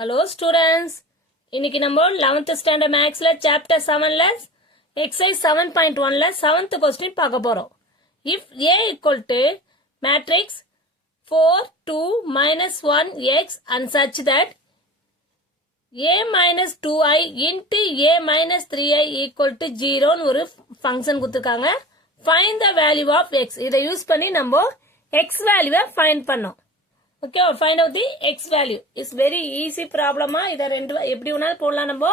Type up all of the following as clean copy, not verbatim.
Hello students, இன்னைக்கு நம்ம 11th standard mathsல chapter 7ல exercise 7.1ல 7th question பார்க்க போறோம். If A equal to matrix 4, 2, minus 1 x and such that A minus 2i into A minus 3i equal to 0 ஒரு function கொடுத்திருக்காங்க. Find the value of x. இதை use பண்ணி நம்ம x value find பண்ணோம். Okay, find out the x value. It's very easy problem. இத ரெண்டு எப்படி வேணாலும் போடலாம். நம்ம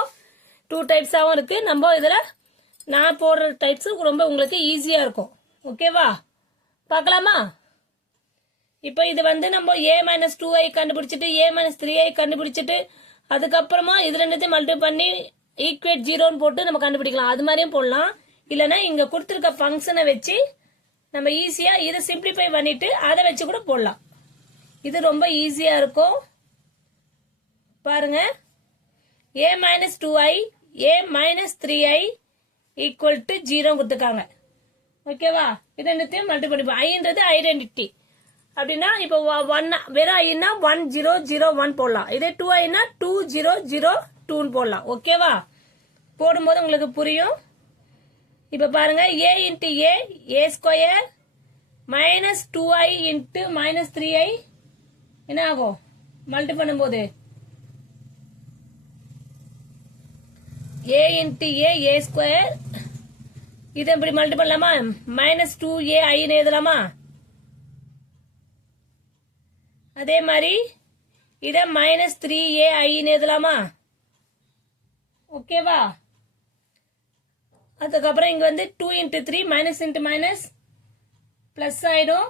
two types ஆவும் இருக்கு. நம்ம இதல நான் போடுற டைப்ஸ் ரொம்ப உங்களுக்கு ஈஸியா இருக்கும். ஓகேவா? பார்க்கலாமா? இப்போ இது வந்து நம்ம a 2i கண்டுபிடிச்சிட்டு a 3i கண்டுபிடிச்சிட்டு அதுக்கு அப்புறமா இது ரெண்டுத்தையும் மல்டிப்ளை பண்ணி ஈக்குவேட் 0 ன்னு போட்டு நம்ம கண்டுபிடிக்கலாம். அது மாதிரியும் போடலாம். இல்லனா இங்க கொடுத்திருக்க ஃபங்க்ஷனை வச்சு நம்ம ஈஸியா இத சிம்பிளிஃபை பண்ணிட்டு அதை வச்சு கூட போடலாம். இது ரொம்ப ஈஸியா இருக்கும். பாருங்க, a 2i a 3i equal to 0 கொடுத்திருக்காங்க. ஓகேவா? இது ரெண்டுத்தையும் மல்டிப்ளை பண்ணி i ன்றது ஐடென்டிட்டி. அப்படினா இப்போ 1 வெறும் i னா 1001 போடலாம். இதே 2i னா 2002 ன்னு போடலாம். ஓகேவா? போடும்போது உங்களுக்கு புரியும். இப்போ பாருங்க, a into a square minus 2i into minus 3i என்ன ஆகும்? மல்டி பண்ணும்போது a into a square இதை எப்படி மல்டி பண்ணலாமா? minus 2ai ன்னு எழுதலாமா? அதே மாதிரி இதை minus 3ai ன்னு எழுதலாமா? ஓகேவா? அதுக்கப்புறம் இங்க வந்து 2 into 3 minus into minus plus ஆயிடும்.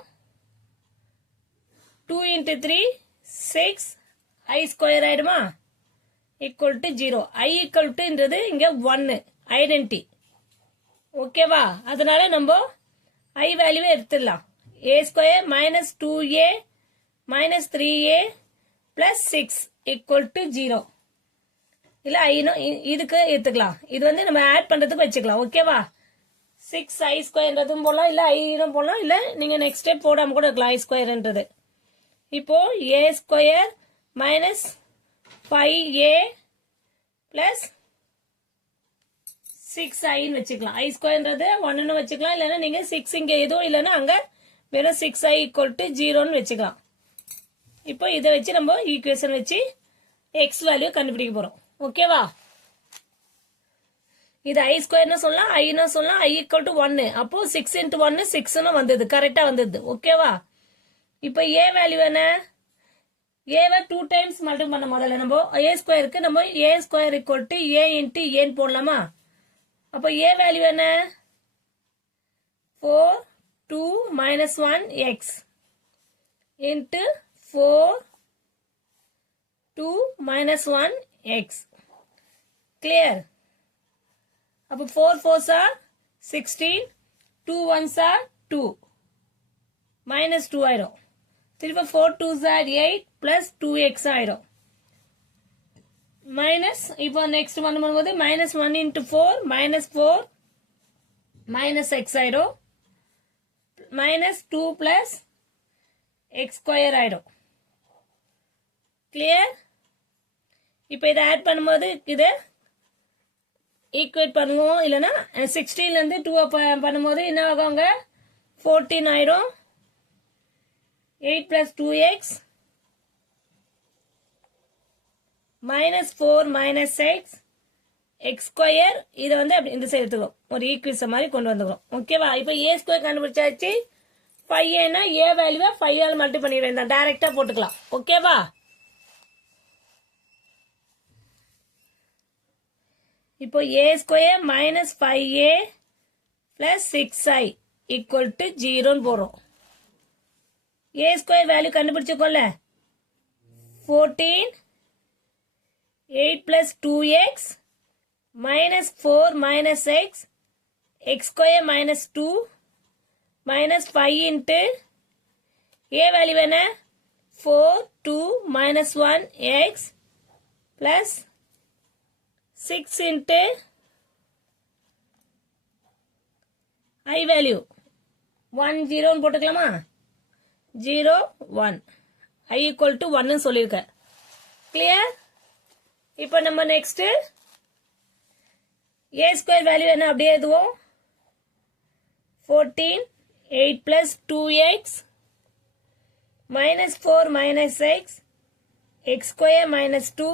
2 into 3 6 i square ஆயிடுமா? equal to 0. i equal to ன்றது இங்க 1 ஐடென்டிட்டி. ஓகேவா? அதனால நம்ம i வேல்யூ எடுத்துடலாம். a square minus 2a minus 3a plus 6 equal to 0. இல்ல i இதுக்கு எடுத்துக்கலாம். இது வந்து நம்ம ஆட் பண்றதுக்கு வச்சுக்கலாம். ஓகேவா? 6i squareன்றதும் போடலாம், இல்ல i னும் போடலாம், இல்ல நீங்க நெக்ஸ்ட் ஸ்டெப் போடாம கூட இருக்கலாம் i squareன்றது. இப்போ a square minus 5a plus 6i ன்னு வச்சுக்கலாம். i squareன்றது 1 ன்னு வச்சுக்கலாம், இல்லனா நீங்க 6 இங்க எதுவும் இல்லனா அங்க வெறும் 6i equal to 0 ன்னு வச்சுக்கலாம். இப்போ இதை வச்சு நம்ம ஈக்குவேஷன் வச்சு x வேல்யூ கண்டுபிடிக்க போறோம். ஓகேவா? இது i ஸ்கொயர் னு சொல்லலாம், i னு சொல்லலாம், i equal to 1. அப்போ 6 into 1 6 ன்னு வந்தது. கரெக்ட்டா வந்தது. ஓகேவா? இப்போ a வேல்யூ என்ன? a வை 2 டைம்ஸ் மல்டிப்ளை பண்ண முதல்ல நம்ம a ஸ்கொயருக்கு நம்ம a square equal to a into a ன்னு போடலாமா? அப்போ a வேல்யூ என்ன? 4 2 minus 1 x into 4 2 minus 1 x. Clear? அப்போ 4 4s are 16, 2 1s are 2, minus 2 ஆயிடும். திரும்ப 4 2s are 8 plus 2x ஆயிடும். minus இப்போ next பண்ணும்போது minus 1 into 4 minus 4 minus x ஆயிடும். minus 2 plus x square ஆயிடும். Clear? இப்போ இதை ஆட் பண்ணும்போது இதை ஈக்குவேட் பண்ணுவோம். இல்லனா 16 ல இருந்து 2 பண்ணும்போது என்ன ஆகுங்க? 14 ஆயிடும். 8 plus 2x minus 4 minus x x square. இதை வந்து அப்படி இந்த சைடு எடுத்துக்கிறோம். ஒரு ஈக்குவேஷன் மாதிரி கொண்டு வந்துக்கிறோம். ஓகேவா? இப்போ a ஸ்கொயர் கண்டுபிடிச்சாச்சு. 5a னா a வேல்யூவை 5 ஆல் மல்டிப்ளை பண்ணிடுறேன். டைரக்டா போட்டுக்கலாம். ஓகேவா? இப்போ a square minus 5a plus 6i equal to 0 ன்னு போறோம். a ஸ்கொயர் வேல்யூ கண்டுபிடிச்சுக்கோல. 14 8 plus 2x minus 4 minus x x square minus 2 minus 5 into a value என்ன? 4 2 minus 1 x plus 6 into i value 1 0 ன்னு போட்டுக்கலாமா? 0 1 i equal to 1 ன்னு சொல்லிருக்க. Clear? இப்போ நம்ம நெக்ஸ்ட் a ஸ்கொயர் வேல்யூ என்ன அப்படியே எழுதுவோம் 14 8 plus 2x minus 4 minus x x square minus 2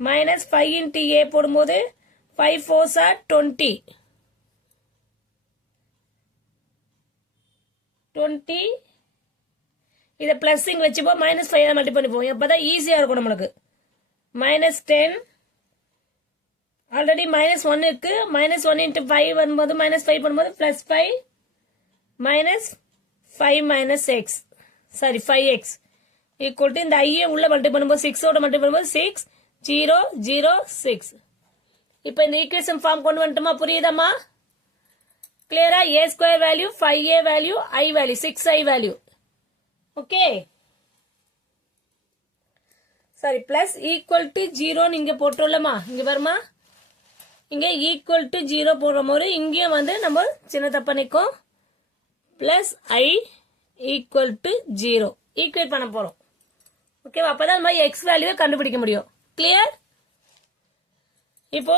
minus 5 into a போடும்போது 5 4s are 20 இதை பிளஸிங் வச்சுப்போம் மைனஸ் 5 மல்டிப்ளை பண்ணிப்போம் அப்பதான் ஈஸியா இருக்கும் நம்மளுக்கு minus 10 ஆல்ரெடி -1 இருக்கு -1 into 5 வரும்போது -5 பண்ணும்போது +5 minus 5 minus x sorry 5x equal to இந்த i உள்ள மல்டிப்ளை பண்ணும்போது 6 ஓட மல்டிப்ளை பண்ணும்போது 6 0 0 6 இப்போ இந்த ஈக்குவேஷன் ஃபார்ம் கொண்டு வந்துட்டோமா புரியுதாமா கிளியரா a square value 5a value i value 6i value okay sorry plus equal to 0 இங்க போட்டுறோம்லமா இங்க வருமா இங்க ஈக்குவல் டு 0 போடும்போது இங்கேயும் வந்து நம்ம சின்ன தப்பா நிக்கும் plus i equal to 0 equate பண்ண போறோம் ஓகேவா அப்பதான் நம்ம x வேல்யூவை கண்டுபிடிக்க முடியும் கிளியர் இப்போ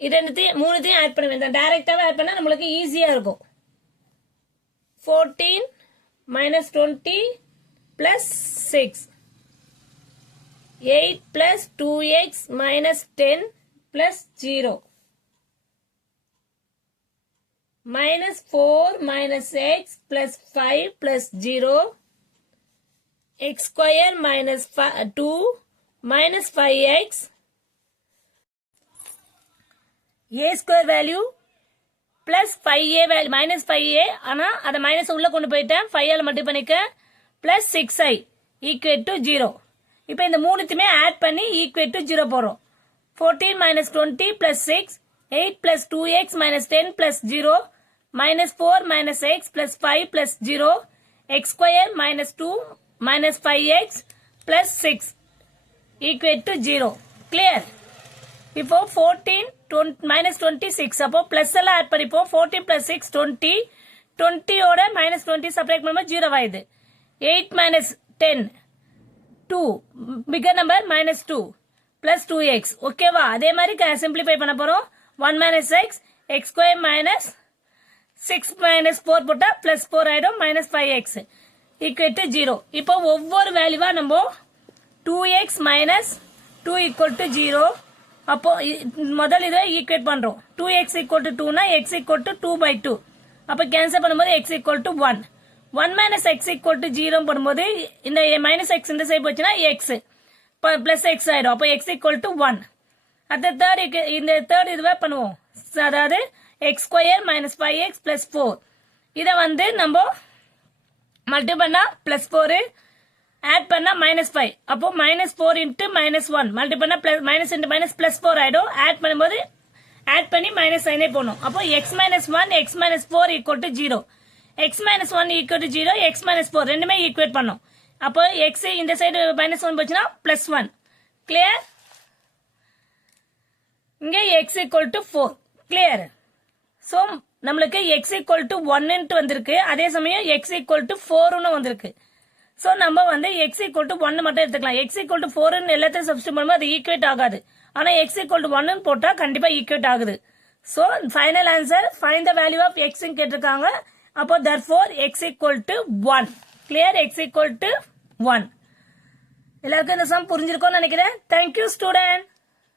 இரண்டுத்தையும் மூணுத்தையும் ஆட் பண்ண வேண்டாம் டைரக்டாவே ஆட் பண்ணா நம்மளுக்கு ஈஸியா இருக்கும் 14 minus 20 plus 6 8 plus 2x minus 10 plus 0 minus 4 minus x plus 5 plus 0 x square minus 2 minus 5x a square value plus 5a value minus 5a ஆனா அத மைனஸ் உள்ள கொண்டு போயிட்டேன் 5 ஆல மல்டிப்ளை பண்ணிக்க plus 6i equal to 0 இப்போ இந்த மூணுத்தையுமே ஆட் பண்ணி equal to 0 போறோம் 14 minus 20 plus 6 8 plus 2x minus 10 plus 0 minus 4 minus x plus 5 plus 0 x square minus 2 minus 5x plus 6 equal to 0 clear இப்போ 14 minus 26 அப்போ plus எல்லாம் ஆட் பண்ணிப்போம் 14 plus 6 20 20 ஓட minus 20 subtract பண்ணும்போது 0 ஆயிடுது 8 minus 10 2 bigger number minus 2 plus 2x ஓகேவா அதே மாதிரி சிம்பிளிஃபை பண்ண போறோம் 1 minus x x square minus 6 minus 4 போட்டா plus 4 ஆயிடும் minus 5x equal to 0 இப்போ ஒவ்வொரு வேல்யூவா நம்ம 2x minus 2 equal to 0 அப்போ முதல் இதை ஈக்குவேட் பண்றோம் 2x equal to 2 னா x equal to 2 by 2 அப்ப கேன்சல் பண்ணும்போது x equal to 1 1 minus x equal to 0 பண்ணும்போது இந்த minus x இந்த சைடு போச்சுனா x plus x ஆயிடும் அப்ப x equal to 1 அடுத்த தேர்ட் இதுவே பண்ணுவோம் அதாவது x square minus 5x plus 4 இத வந்து நம்ம மல்டிப்ளை பண்ணா plus 4 add பண்ணா minus 5 அப்போ minus 4 into minus 1 மல்டிப்ளை பண்ணா minus into minus plus 4 ஆயிடும் ஆட் பண்ணும்போது ஆட் பண்ணி minus sign போடணும் அப்போ x minus 1 x minus 4 equal to 0 x minus 1 equal to 0 x minus 4 ரெண்டுமே ஈக்குவேட் பண்ணோம் அப்போ x இந்த சைடு minus 1 போச்சுனா plus 1 கிளியர் இங்க x equal to 4 clear so நம்மளுக்கு x equal to 1 ன்னு வந்திருக்கு அதே சமயம் x equal to 4 ன்னு வந்திருக்கு சோ நம்ம வந்து x equal to 1 மட்டும் எடுத்துக்கலாம் x equal to 4 ன்னு எல்லாத்தையும் சப்ஸ்டிட்யூட் பண்ணும்போது அது ஈக்குவேட் ஆகாது ஆனா x equal to 1 ன்னு போட்டா கண்டிப்பா ஈக்குவேட் ஆகுது so final answer find the value of x ன்னு கேட்டிருக்காங்க அப்போ therefore x equal to 1 clear x equal to 1 எல்லாருக்கும் இந்த சம் புரிஞ்சிருக்கும்னு நினைக்கிறேன் thank you student